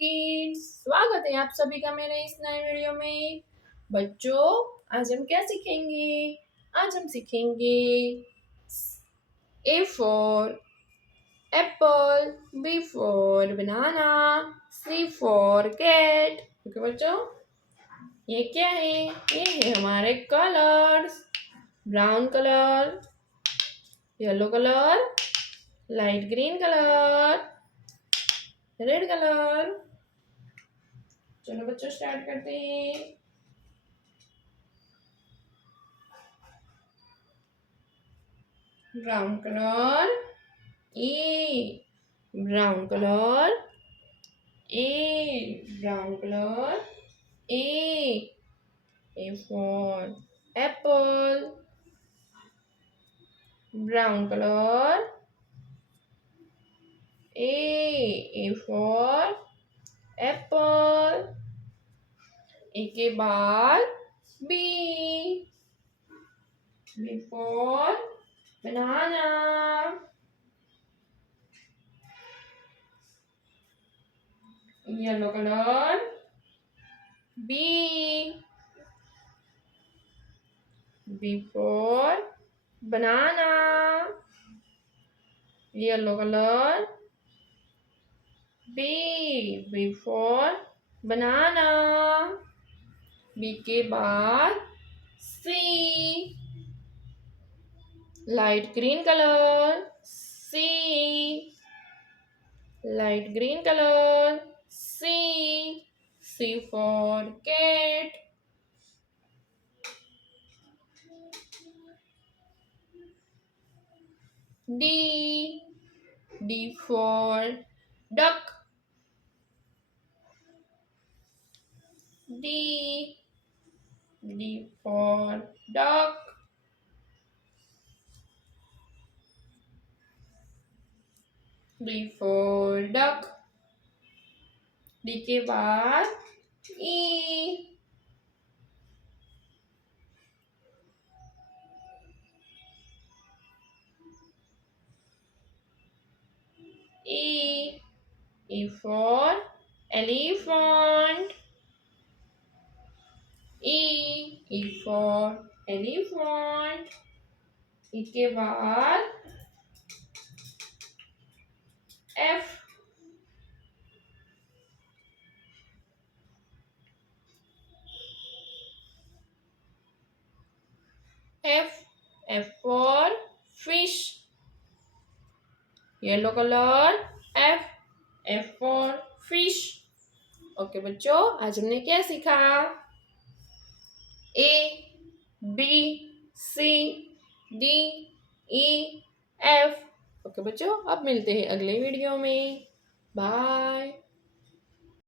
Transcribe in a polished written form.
Kids, स्वागत है आप सभी का मेरे इस नए वीडियो में। बच्चों, आज हम क्या सीखेंगे? आज हम सीखेंगे A for apple, B for banana, C for cat। Okay बच्चों, ये क्या है? ये है हमारे colours. Brown colour, yellow colour, light green colour, red colour. चलो बच्चों, स्टार्ट करते हैं। Brown colour, A brown colour, brown colour, A for apple, brown colour, A for apple. A के बाद B for banana. Yellow colour, B for banana. Yellow colour, B for banana. B के बाद C, light green colour, C light green colour, C for cat. D for duck, D for duck. D for duck. D के बाद ई, E for elephant, E for elephant। E के बाद F, F for fish, yellow colour, F for fish। Okay बच्चों, आज हमने क्या सीखा? A, B, C, D, E, F। Okay बच्चों, अब मिलते हैं अगले वीडियो में। बाय।